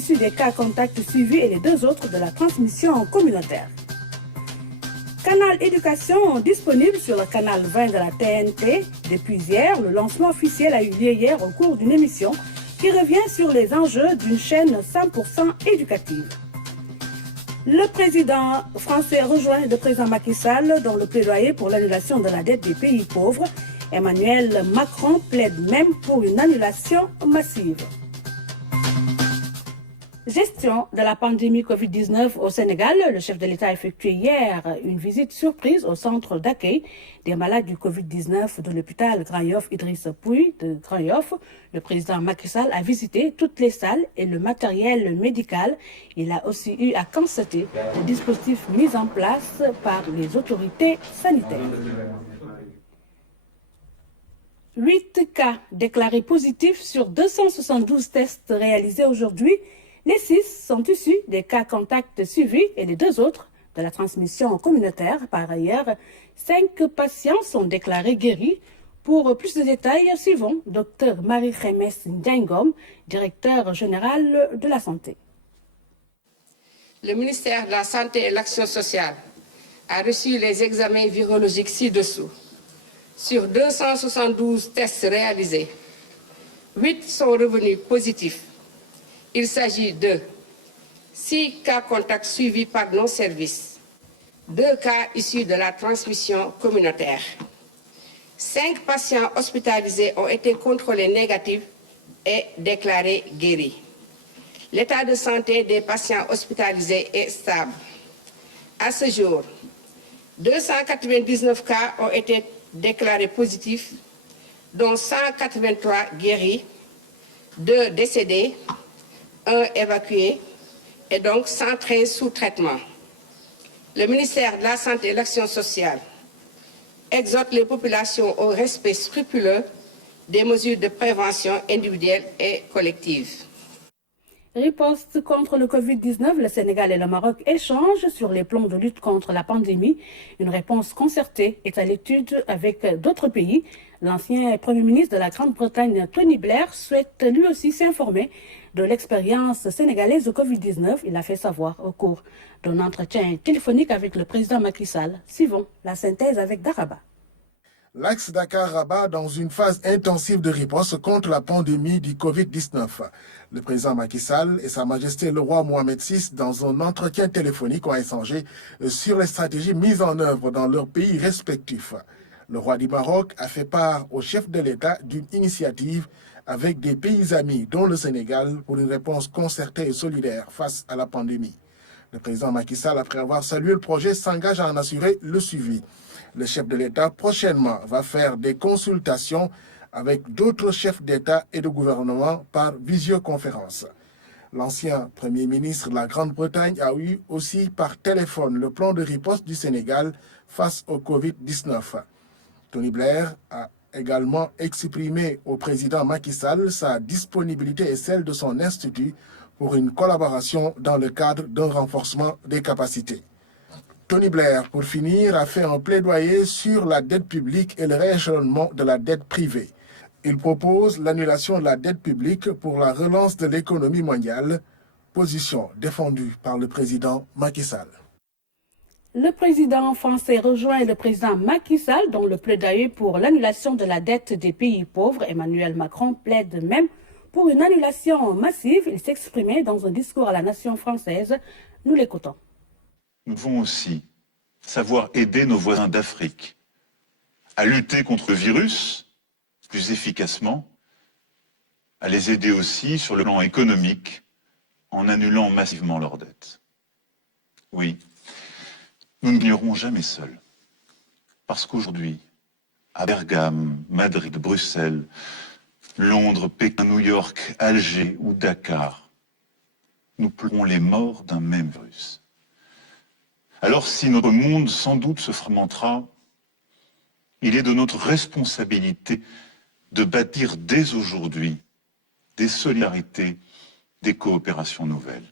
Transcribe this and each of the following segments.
issus des cas contacts suivis et les 2 autres de la transmission communautaire. Canal Éducation disponible sur le canal 20 de la TNT. Depuis hier, le lancement officiel a eu lieu hier au cours d'une émission qui revient sur les enjeux d'une chaîne 100% éducative. Le président français rejoint le président Macky Sall dans le plaidoyer pour l'annulation de la dette des pays pauvres. Emmanuel Macron plaide même pour une annulation massive. Gestion de la pandémie Covid-19 au Sénégal. Le chef de l'État a effectué hier une visite surprise au centre d'accueil des malades du Covid-19 de l'hôpital Grand Yoff Idrissa Pouye de Grand Yoff. Le président Macky Sall a visité toutes les salles et le matériel médical. Il a aussi eu à constater les dispositifs mis en place par les autorités sanitaires. 8 cas déclarés positifs sur 272 tests réalisés aujourd'hui. Les 6 sont issus des cas contacts suivis et les 2 autres de la transmission communautaire. Par ailleurs, 5 patients sont déclarés guéris. Pour plus de détails, suivons Dr Marie-Khémesse Ndiaye-Ngom, directeur général de la Santé. Le ministère de la Santé et de l'Action sociale a reçu les examens virologiques ci-dessous. Sur 272 tests réalisés, 8 sont revenus positifs. Il s'agit de 6 cas contacts suivis par nos services, 2 cas issus de la transmission communautaire. 5 patients hospitalisés ont été contrôlés négatifs et déclarés guéris. L'état de santé des patients hospitalisés est stable. À ce jour, 299 cas ont été déclarés positifs, dont 183 guéris, 2 décédés, 1 évacué et donc 113 sous traitement. Le ministère de la Santé et de l'Action sociale exhorte les populations au respect scrupuleux des mesures de prévention individuelle et collective. Riposte contre le Covid-19, le Sénégal et le Maroc échangent sur les plans de lutte contre la pandémie. Une réponse concertée est à l'étude avec d'autres pays. L'ancien Premier ministre de la Grande-Bretagne, Tony Blair, souhaite lui aussi s'informer de l'expérience sénégalaise au Covid-19. Il l'a fait savoir au cours d'un entretien téléphonique avec le président Macky Sall. Suivons la synthèse avec Daraba. L'axe Dakar-Rabat dans une phase intensive de riposte contre la pandémie du Covid-19. Le président Macky Sall et Sa Majesté le roi Mohamed VI, dans un entretien téléphonique, ont échangé sur les stratégies mises en œuvre dans leurs pays respectifs. Le roi du Maroc a fait part au chef de l'État d'une initiative avec des pays amis, dont le Sénégal, pour une réponse concertée et solidaire face à la pandémie. Le président Macky Sall, après avoir salué le projet, s'engage à en assurer le suivi. Le chef de l'État, prochainement, va faire des consultations avec d'autres chefs d'État et de gouvernement par visioconférence. L'ancien Premier ministre de la Grande-Bretagne a eu aussi par téléphone le plan de riposte du Sénégal face au Covid-19. Tony Blair a également exprimé au président Macky Sall sa disponibilité et celle de son institut pour une collaboration dans le cadre d'un renforcement des capacités. Tony Blair, pour finir, a fait un plaidoyer sur la dette publique et le rééchelonnement de la dette privée. Il propose l'annulation de la dette publique pour la relance de l'économie mondiale, position défendue par le président Macky Sall. Le président français rejoint le président Macky Sall dans le plaidoyer pour l'annulation de la dette des pays pauvres. Emmanuel Macron plaide même pour une annulation massive. Il s'exprimait dans un discours à la nation française. Nous l'écoutons. Nous devons aussi savoir aider nos voisins d'Afrique à lutter contre le virus plus efficacement, à les aider aussi sur le plan économique en annulant massivement leurs dettes. Oui, nous ne gagnerons jamais seuls, parce qu'aujourd'hui, à Bergame, Madrid, Bruxelles, Londres, Pékin, New York, Alger ou Dakar, nous pleurons les morts d'un même virus. Alors si notre monde sans doute se fragmentera, il est de notre responsabilité de bâtir dès aujourd'hui des solidarités, des coopérations nouvelles.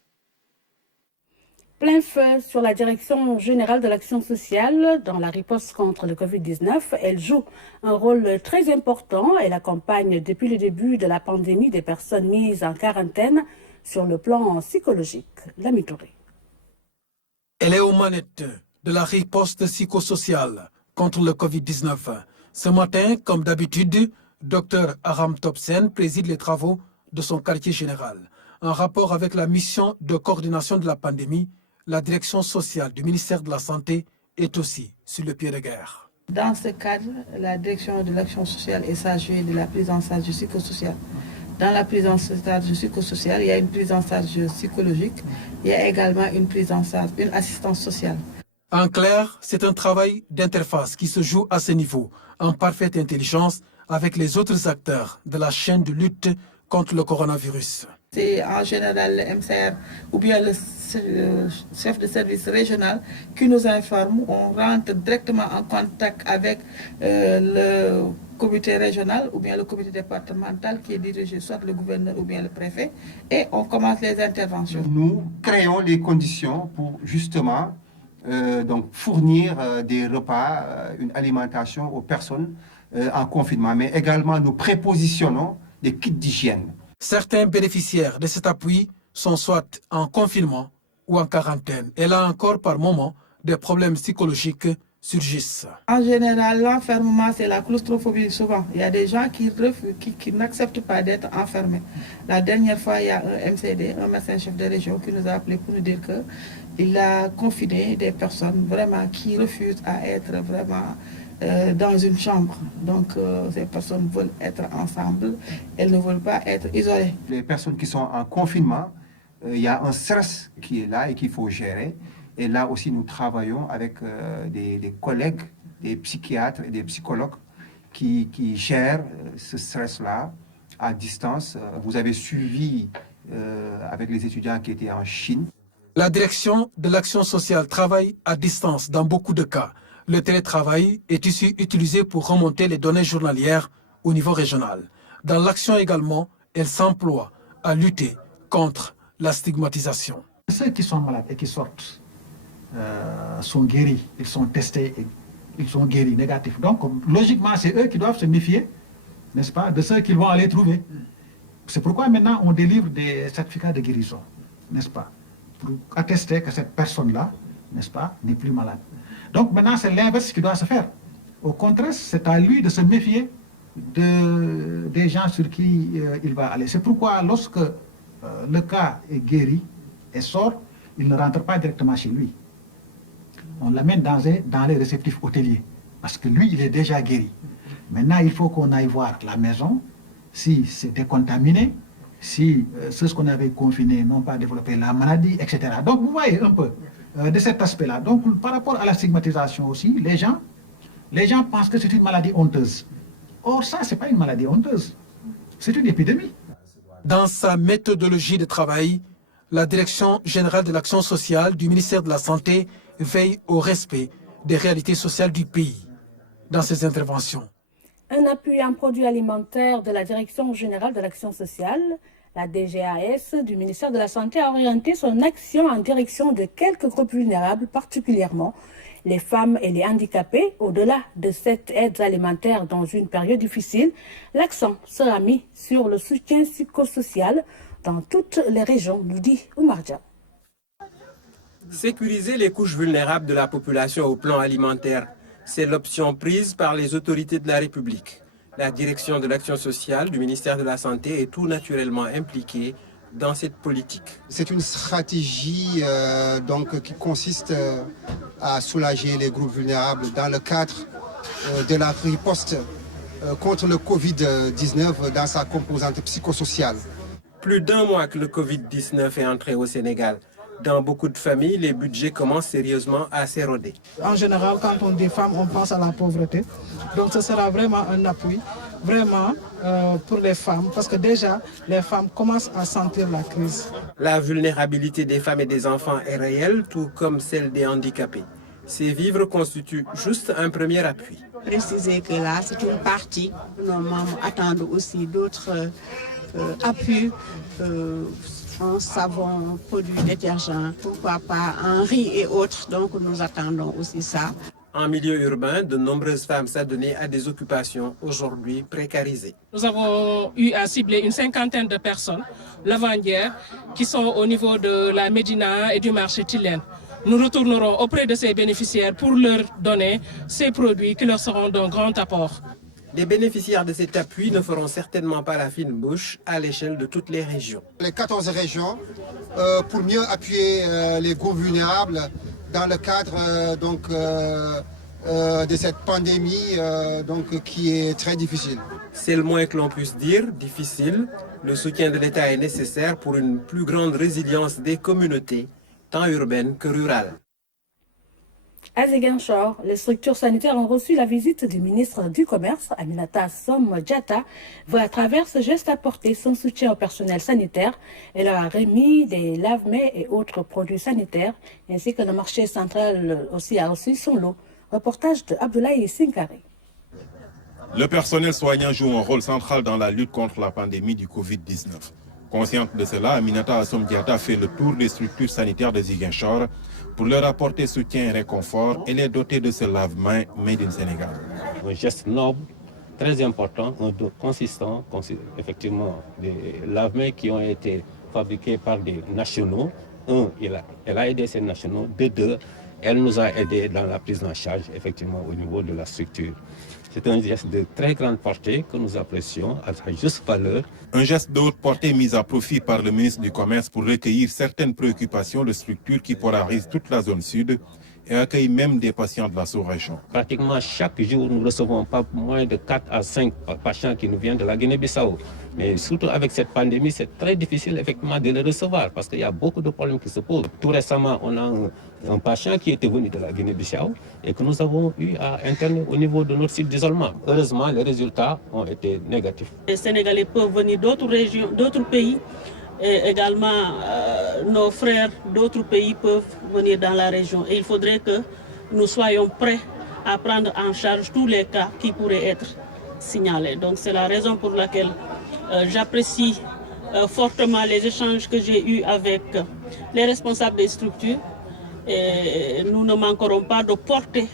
Plein feu sur la Direction générale de l'action sociale dans la riposte contre le Covid-19. Elle joue un rôle très important. Elle accompagne depuis le début de la pandémie des personnes mises en quarantaine. sur le plan psychologique. Lamy Touré. Elle est aux manettes de la riposte psychosociale contre le Covid-19. Ce matin, comme d'habitude, Dr Aram Topsen préside les travaux de son quartier général. En rapport avec la mission de coordination de la pandémie, la direction sociale du ministère de la Santé est aussi sur le pied de guerre. Dans ce cadre, la direction de l'action sociale est chargée de la prise en charge psychosociale. Dans la prise en charge psychosociale, il y a une prise en charge psychologique, il y a également une prise en charge, une assistance sociale. En clair, c'est un travail d'interface qui se joue à ce niveau, en parfaite intelligence avec les autres acteurs de la chaîne de lutte contre le coronavirus. C'est en général le MCR ou bien le chef de service régional qui nous informe. On rentre directement en contact avec le comité régional ou bien le comité départemental qui est dirigé soit le gouverneur ou bien le préfet et on commence les interventions. Nous créons les conditions pour justement donc fournir des repas, une alimentation aux personnes en confinement, mais également nous prépositionnons des kits d'hygiène. Certains bénéficiaires de cet appui sont soit en confinement ou en quarantaine. Et là encore, par moment, des problèmes psychologiques surgissent. En général, l'enfermement, c'est la claustrophobie souvent. Il y a des gens qui n'acceptent pas d'être enfermés. La dernière fois, il y a un MCD, un médecin-chef de région, qui nous a appelé pour nous dire qu'il a confiné des personnes vraiment qui refusent à être vraiment dans une chambre. Donc, ces personnes veulent être ensemble, elles ne veulent pas être isolées. Les personnes qui sont en confinement, il y a un stress qui est là et qu'il faut gérer. Et là aussi, nous travaillons avec des collègues, des psychiatres et des psychologues qui gèrent ce stress-là à distance. Vous avez suivi avec les étudiants qui étaient en Chine. La direction de l'action sociale travaille à distance dans beaucoup de cas. Le télétravail est ici utilisé pour remonter les données journalières au niveau régional. Dans l'action également, elle s'emploie à lutter contre la stigmatisation. Ceux qui sont malades et qui sortent sont guéris, ils sont testés, et ils sont guéris, négatifs. Donc, logiquement, c'est eux qui doivent se méfier, n'est-ce pas, de ceux qu'ils vont aller trouver. C'est pourquoi maintenant on délivre des certificats de guérison, n'est-ce pas, pour attester que cette personne-là, n'est-ce pas, n'est plus malade. Donc maintenant, c'est l'inverse qui doit se faire. Au contraire, c'est à lui de se méfier des gens sur qui il va aller. C'est pourquoi lorsque le cas est guéri et sort, il ne rentre pas directement chez lui. On l'amène dans les réceptifs hôteliers, parce que lui, il est déjà guéri. Maintenant, il faut qu'on aille voir la maison, si c'est décontaminé, si ceux qu'on avait confinés n'ont pas développé la maladie, etc. Donc, vous voyez un peu de cet aspect-là. Donc, par rapport à la stigmatisation aussi, les gens pensent que c'est une maladie honteuse. Or, ça, ce n'est pas une maladie honteuse. C'est une épidémie. Dans sa méthodologie de travail, la Direction générale de l'action sociale du ministère de la Santé veille au respect des réalités sociales du pays dans ses interventions. Un appui en produits alimentaires de la Direction générale de l'action sociale, la DGAS du ministère de la Santé a orienté son action en direction de quelques groupes vulnérables, particulièrement les femmes et les handicapés. Au-delà de cette aide alimentaire dans une période difficile, l'accent sera mis sur le soutien psychosocial dans toutes les régions, nous dit Oumar Dia. Sécuriser les couches vulnérables de la population au plan alimentaire, c'est l'option prise par les autorités de la République. La direction de l'action sociale du ministère de la Santé est tout naturellement impliquée dans cette politique. C'est une stratégie qui consiste à soulager les groupes vulnérables dans le cadre de la riposte contre le Covid-19 dans sa composante psychosociale. Plus d'un mois que le Covid-19 est entré au Sénégal. Dans beaucoup de familles, les budgets commencent sérieusement à s'éroder. En général, quand on dit femmes, on pense à la pauvreté. Donc ce sera vraiment un appui, vraiment pour les femmes, parce que déjà, les femmes commencent à sentir la crise. La vulnérabilité des femmes et des enfants est réelle, tout comme celle des handicapés. Ces vivres constituent juste un premier appui. Préciser que là, c'est une partie. Nos membres attendent aussi d'autres appuis. En savon, produits détergents, pourquoi pas en riz et autres. Donc nous attendons aussi ça. En milieu urbain, de nombreuses femmes s'adonnaient à des occupations aujourd'hui précarisées. Nous avons eu à cibler une cinquantaine de personnes, lavandières, qui sont au niveau de la Médina et du marché Tilène. Nous retournerons auprès de ces bénéficiaires pour leur donner ces produits qui leur seront d'un grand apport. Les bénéficiaires de cet appui ne feront certainement pas la fine bouche à l'échelle de toutes les régions. Les 14 régions, pour mieux appuyer les groupes vulnérables dans le cadre de cette pandémie qui est très difficile. C'est le moins que l'on puisse dire, difficile. Le soutien de l'État est nécessaire pour une plus grande résilience des communautés, tant urbaines que rurales. À Ziguinchor, les structures sanitaires ont reçu la visite du ministre du Commerce, Aminata Somme-Diatta, voit à travers ce geste apporter son soutien au personnel sanitaire. Elle a remis des lave-mains et autres produits sanitaires, ainsi que le marché central aussi a reçu son lot. Reportage de Abdoulaye Sinkari. Le personnel soignant joue un rôle central dans la lutte contre la pandémie du Covid-19. Consciente de cela, Aminata Somme-Diatta fait le tour des structures sanitaires de Ziguinchor pour leur apporter soutien et réconfort et les doter de ce lave-mains made in Sénégal. Un geste noble, très important, un dos consistant, effectivement, des lave-mains qui ont été fabriqués par des nationaux. Un, elle a aidé ces nationaux. De deux, elle nous a aidés dans la prise en charge, effectivement, au niveau de la structure. C'est un geste de très grande portée que nous apprécions à sa juste valeur. Un geste de haute portée mis à profit par le ministre du Commerce pour recueillir certaines préoccupations de structures qui polarisent toute la zone sud et accueillent même des patients de la sous-région. Pratiquement chaque jour, nous recevons pas moins de 4 à 5 patients qui nous viennent de la Guinée-Bissau. Mais surtout avec cette pandémie, c'est très difficile effectivement de les recevoir parce qu'il y a beaucoup de problèmes qui se posent. Tout récemment, on a un patient qui était venu de la Guinée-Bissau et que nous avons eu à interner au niveau de notre site d'isolement. Heureusement, les résultats ont été négatifs. Les Sénégalais peuvent venir d'autres régions, d'autres pays. Et également, nos frères d'autres pays peuvent venir dans la région. Et il faudrait que nous soyons prêts à prendre en charge tous les cas qui pourraient être signalés. Donc c'est la raison pour laquelle j'apprécie fortement les échanges que j'ai eus avec les responsables des structures. Et nous ne manquerons pas de porter,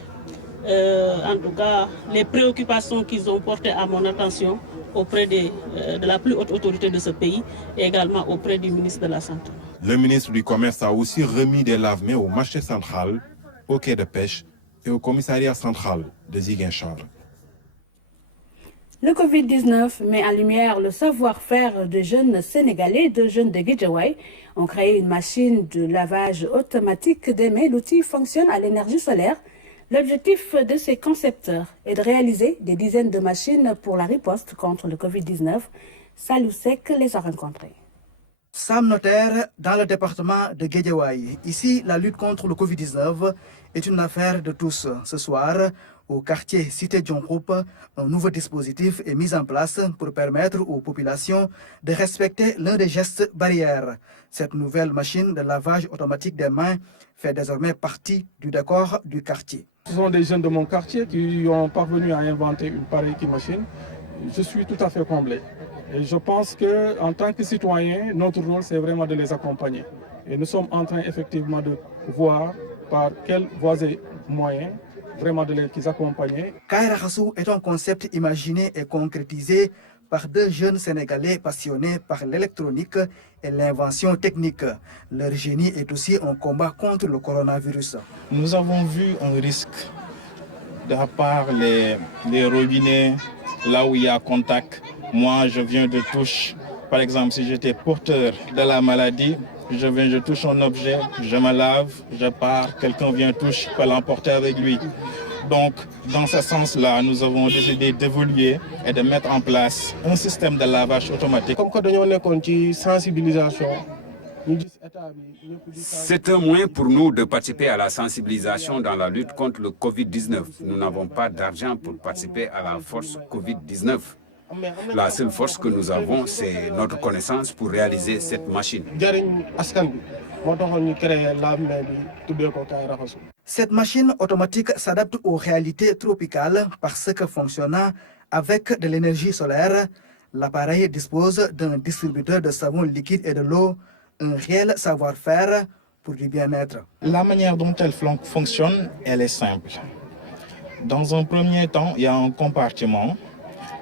en tout cas, les préoccupations qu'ils ont portées à mon attention auprès de la plus haute autorité de ce pays et également auprès du ministre de la Santé. Le ministre du Commerce a aussi remis des lave-mains au marché central, au quai de pêche et au commissariat central de Ziguinchor. Le Covid-19 met en lumière le savoir-faire de jeunes Sénégalais, de jeunes de Guédiawaye ont créé une machine de lavage automatique des mains. L'outil fonctionne à l'énergie solaire. L'objectif de ces concepteurs est de réaliser des dizaines de machines pour la riposte contre le Covid-19. Salou Sek les a rencontrés. Sam Notaire, dans le département de Guédiawaye. Ici, la lutte contre le Covid-19 est une affaire de tous. Ce soir, au quartier Cité Djongroup, un nouveau dispositif est mis en place pour permettre aux populations de respecter l'un des gestes barrières. Cette nouvelle machine de lavage automatique des mains fait désormais partie du décor du quartier. Ce sont des jeunes de mon quartier qui ont parvenu à inventer une pareille machine. Je suis tout à fait comblé. Et je pense qu'en tant que citoyen, notre rôle, c'est vraiment de les accompagner. Et nous sommes en train effectivement de voir par quelles voies et moyens vraiment de les accompagner. Kaira Hassou est un concept imaginé et concrétisé par deux jeunes Sénégalais passionnés par l'électronique et l'invention technique. Leur génie est aussi un combat contre le coronavirus. Nous avons vu un risque de part les robinets, là où il y a contact. Moi, je viens de toucher, par exemple, si j'étais porteur de la maladie, je touche un objet, je me lave, je pars, quelqu'un vient toucher, peut l'emporter avec lui. Donc, dans ce sens-là, nous avons décidé d'évoluer et de mettre en place un système de lavage automatique. Comme nous avons une sensibilisation. C'est un moyen pour nous de participer à la sensibilisation dans la lutte contre le Covid-19. Nous n'avons pas d'argent pour participer à la force Covid-19. La seule force que nous avons, c'est notre connaissance pour réaliser cette machine. Cette machine automatique s'adapte aux réalités tropicales parce que fonctionnant avec de l'énergie solaire, l'appareil dispose d'un distributeur de savon liquide et de l'eau, un réel savoir-faire pour du bien-être. La manière dont elle fonctionne, elle est simple. Dans un premier temps, il y a un compartiment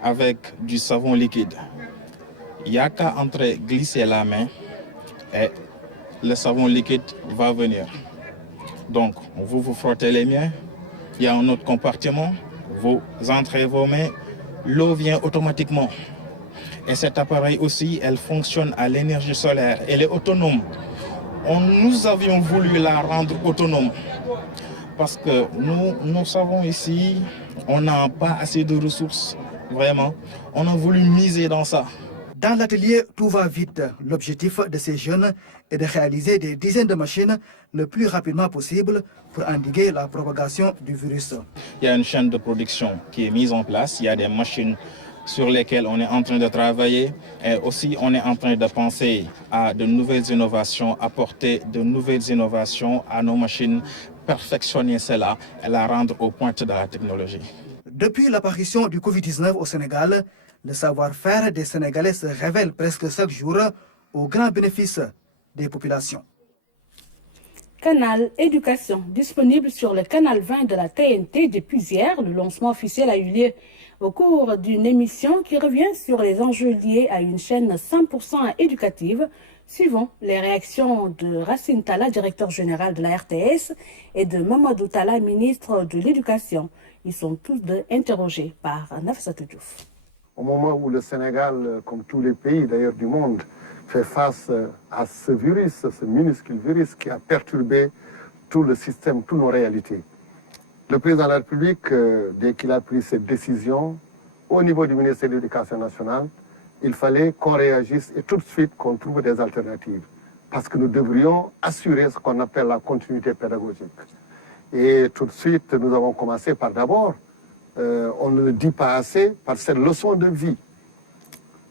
avec du savon liquide. Il n'y a qu'à entrer, glisser la main et le savon liquide va venir. Donc, vous frottez les mains, il y a un autre compartiment, vous entrez vos mains, l'eau vient automatiquement. Et cet appareil aussi, elle fonctionne à l'énergie solaire, elle est autonome. Nous avions voulu la rendre autonome parce que nous savons ici, on n'a pas assez de ressources, vraiment. On a voulu miser dans ça. Dans l'atelier, tout va vite. L'objectif de ces jeunes est de réaliser des dizaines de machines le plus rapidement possible pour endiguer la propagation du virus. Il y a une chaîne de production qui est mise en place. Il y a des machines sur lesquelles on est en train de travailler. Et aussi, on est en train de penser à de nouvelles innovations, apporter de nouvelles innovations à nos machines, perfectionner cela et la rendre aux pointes de la technologie. Depuis l'apparition du Covid-19 au Sénégal, le savoir-faire des Sénégalais se révèle presque chaque jour au grand bénéfice des populations. Canal Éducation, disponible sur le canal 20 de la TNT depuis hier. Le lancement officiel a eu lieu au cours d'une émission qui revient sur les enjeux liés à une chaîne 100% éducative, suivant les réactions de Racine Talla, directeur général de la RTS, et de Mamadou Talla, ministre de l'Éducation. Ils sont tous deux interrogés par Nafissatou Diouf. Au moment où le Sénégal, comme tous les pays d'ailleurs du monde, fait face à ce virus, ce minuscule virus qui a perturbé tout le système, toutes nos réalités. Le président de la République, dès qu'il a pris cette décision, au niveau du ministère de l'Éducation nationale, il fallait qu'on réagisse et tout de suite qu'on trouve des alternatives. Parce que nous devrions assurer ce qu'on appelle la continuité pédagogique. Et tout de suite, nous avons commencé par d'abord, on ne le dit pas assez, par cette leçon de vie.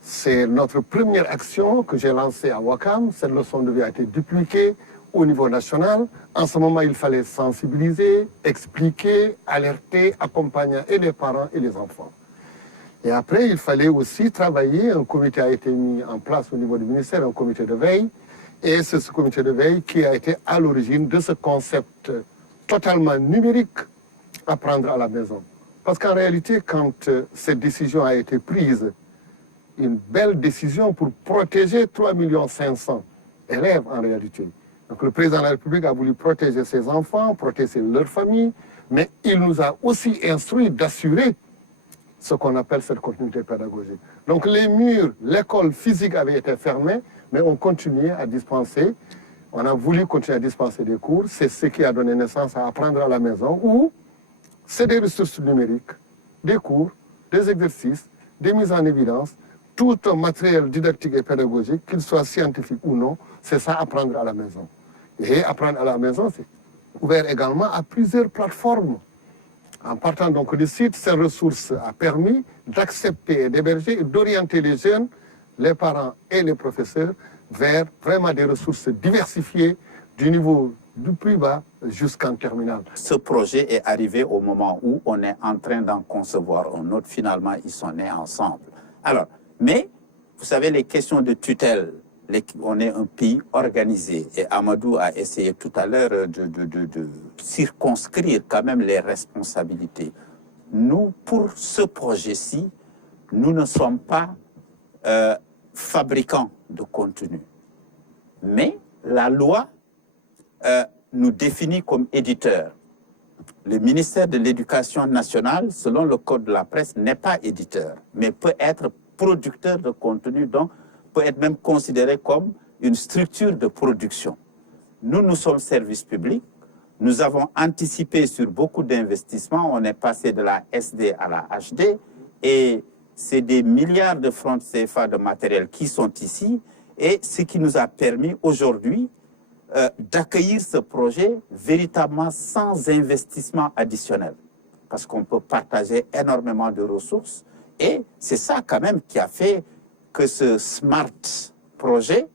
C'est notre première action que j'ai lancée à Ouakam. Cette leçon de vie a été dupliquée au niveau national. En ce moment, il fallait sensibiliser, expliquer, alerter, accompagner et les parents et les enfants. Et après, il fallait aussi travailler. Un comité a été mis en place au niveau du ministère, un comité de veille. Et c'est ce comité de veille qui a été à l'origine de ce concept totalement numérique, apprendre à la maison. Parce qu'en réalité, quand cette décision a été prise, une belle décision pour protéger 3 500 000 élèves en réalité. Donc le président de la République a voulu protéger ses enfants, protéger leur famille, mais il nous a aussi instruit d'assurer ce qu'on appelle cette continuité pédagogique. Donc les murs, l'école physique avait été fermée, mais on continuait à dispenser. On a voulu continuer à dispenser des cours. C'est ce qui a donné naissance à apprendre à la maison, où c'est des ressources numériques, des cours, des exercices, des mises en évidence, tout un matériel didactique et pédagogique, qu'il soit scientifique ou non, c'est ça, apprendre à la maison. Et apprendre à la maison, c'est ouvert également à plusieurs plateformes. En partant donc du site, ces ressources a permis d'accepter, d'héberger et d'orienter les jeunes, les parents et les professeurs vers vraiment des ressources diversifiées du niveau du plus bas jusqu'en terminale. Ce projet est arrivé au moment où on est en train d'en concevoir un autre. Finalement, ils sont nés ensemble. Alors, mais, vous savez, les questions de tutelle, on est un pays organisé. Et Amadou a essayé tout à l'heure de circonscrire quand même les responsabilités. Nous, pour ce projet-ci, nous ne sommes pas fabricants de contenu. Mais la loi nous définit comme éditeurs. Le ministère de l'Éducation nationale, selon le code de la presse, n'est pas éditeur, mais peut être producteur de contenu, donc peut être même considéré comme une structure de production. Nous sommes service public, nous avons anticipé sur beaucoup d'investissements, on est passé de la SD à la HD, et c'est des milliards de francs CFA de matériel qui sont ici, et ce qui nous a permis aujourd'hui d'accueillir ce projet véritablement sans investissement additionnel, parce qu'on peut partager énormément de ressources. Et c'est ça quand même qui a fait que ce SMART projet,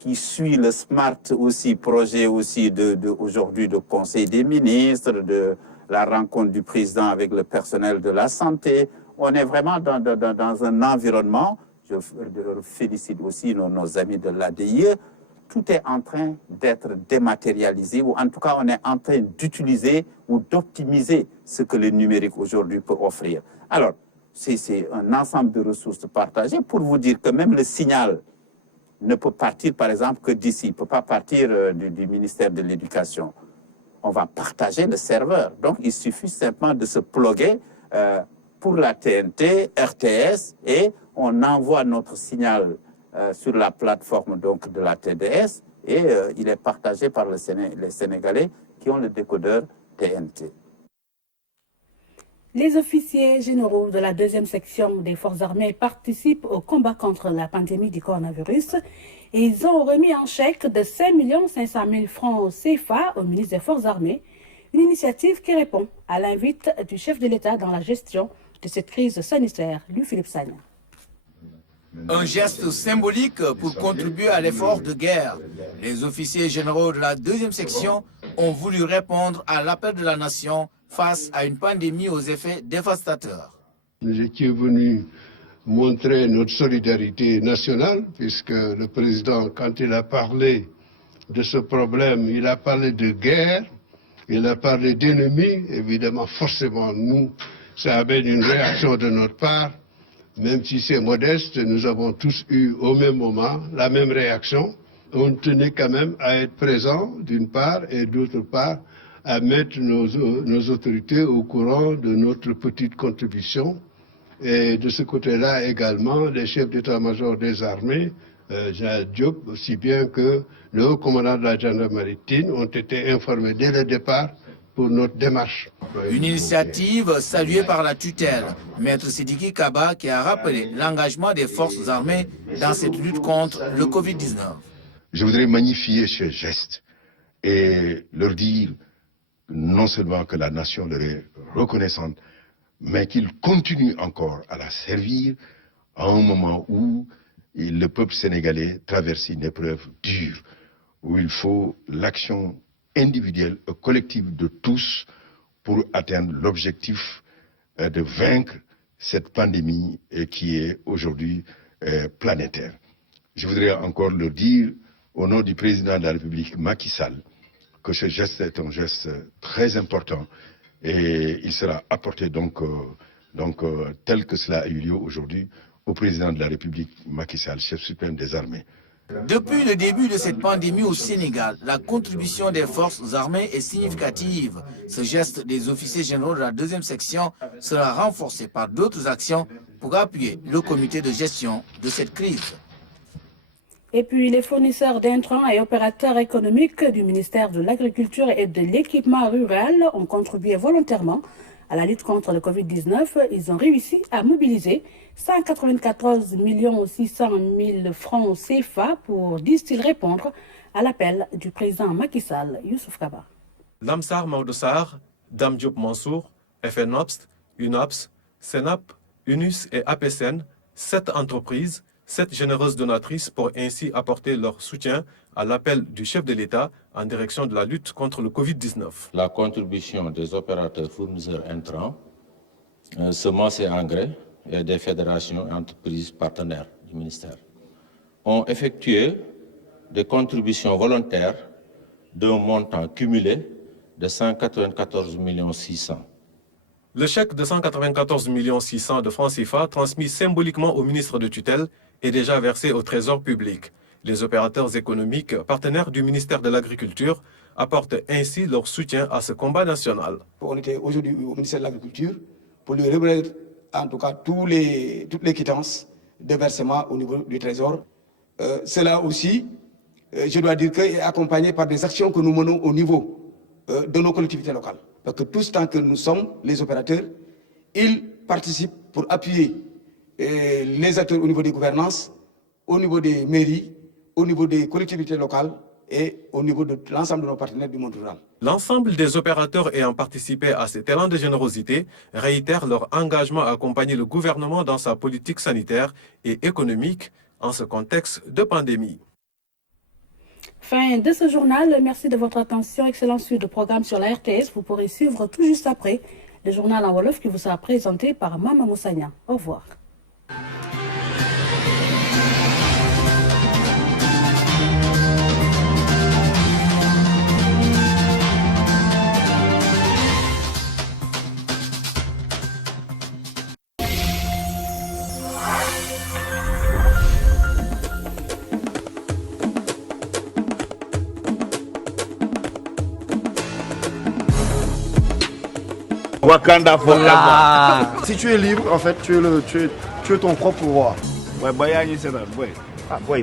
qui suit le SMART aussi projet aussi aujourd'hui de Conseil des ministres, de la rencontre du président avec le personnel de la santé, on est vraiment dans un environnement, je félicite aussi nos amis de l'ADIE, tout est en train d'être dématérialisé, ou en tout cas on est en train d'utiliser ou d'optimiser ce que le numérique aujourd'hui peut offrir. Alors, c'est un ensemble de ressources partagées pour vous dire que même le signal ne peut partir par exemple que d'ici, il ne peut pas partir du ministère de l'Éducation. On va partager le serveur. Donc il suffit simplement de se plugger pour la TNT, RTS, et on envoie notre signal sur la plateforme donc, de la TDS, et il est partagé par les Sénégalais qui ont le décodeur TNT. Les officiers généraux de la 2e section des forces armées participent au combat contre la pandémie du coronavirus et ils ont remis un chèque de 5 500 000 francs CFA au ministre des Forces armées, une initiative qui répond à l'invite du chef de l'État dans la gestion de cette crise sanitaire, Louis-Philippe Sagna. Un geste symbolique pour contribuer à l'effort de guerre. Les officiers généraux de la 2e section ont voulu répondre à l'appel de la nation face à une pandémie aux effets dévastateurs. Nous étions venus montrer notre solidarité nationale, puisque le président, quand il a parlé de ce problème, il a parlé de guerre, il a parlé d'ennemis. Évidemment, forcément, nous, ça amène une réaction de notre part. Même si c'est modeste, nous avons tous eu au même moment la même réaction. On tenait quand même à être présents, d'une part, et d'autre part, à mettre nos autorités au courant de notre petite contribution. Et de ce côté-là également, les chefs d'état-major des armées, Jean Diop, aussi bien que le haut commandant de la gendarmerie maritime, ont été informés dès le départ pour notre démarche. Une initiative saluée par la tutelle, Maître Sidiki Kaba, qui a rappelé l'engagement des forces armées dans cette lutte contre le Covid-19. Je voudrais magnifier ce geste et leur dire non seulement que la nation leur est reconnaissante, mais qu'ils continuent encore à la servir à un moment où le peuple sénégalais traverse une épreuve dure, où il faut l'action individuelle et collective de tous pour atteindre l'objectif de vaincre cette pandémie qui est aujourd'hui planétaire. Je voudrais encore leur dire, au nom du président de la République, Macky Sall, que ce geste est un geste très important et il sera apporté tel que cela a eu lieu aujourd'hui au président de la République, Macky Sall, chef suprême des armées. Depuis le début de cette pandémie au Sénégal, la contribution des forces armées est significative. Ce geste des officiers généraux de la 2e section sera renforcé par d'autres actions pour appuyer le comité de gestion de cette crise. Et puis, les fournisseurs d'intrants et opérateurs économiques du ministère de l'Agriculture et de l'Équipement rural ont contribué volontairement à la lutte contre le Covid-19. Ils ont réussi à mobiliser 194 600 000 francs CFA pour, disent-ils, répondre à l'appel du président Macky Sall, Youssouf Kaba. Lamsar Maodossar, Dame Diop Mansour, FNOPS, UNOPS, SENAP, UNUS et APSN, 7 entreprises, 7 généreuses donatrices pour ainsi apporter leur soutien à l'appel du chef de l'État en direction de la lutte contre le Covid-19. La contribution des opérateurs fournisseurs intrants, semences et engrais et des fédérations et entreprises partenaires du ministère ont effectué des contributions volontaires d'un montant cumulé de 194 600 000. Le chèque de 194 600 000 de francs CFA transmis symboliquement au ministre de tutelle est déjà versé au Trésor public. Les opérateurs économiques partenaires du ministère de l'Agriculture apportent ainsi leur soutien à ce combat national. On était aujourd'hui au ministère de l'Agriculture pour lui remettre en tout cas toutes les quittances de versement au niveau du Trésor. Cela aussi, je dois dire qu'il est accompagné par des actions que nous menons au niveau de nos collectivités locales. Parce que tout ce temps que nous sommes, les opérateurs, ils participent pour appuyer les acteurs au niveau des gouvernances, au niveau des mairies, au niveau des collectivités locales et au niveau de l'ensemble de nos partenaires du monde rural. L'ensemble des opérateurs ayant participé à cet élan de générosité réitèrent leur engagement à accompagner le gouvernement dans sa politique sanitaire et économique en ce contexte de pandémie. Fin de ce journal. Merci de votre attention. Excellent suite de programme sur la RTS. Vous pourrez suivre tout juste après le journal en Wolof qui vous sera présenté par Mama Moussagna. Au revoir. Wakanda forever. Si tu es libre, en fait, tu es ton propre roi. Ouais, boy, boy, boy, boy, boy,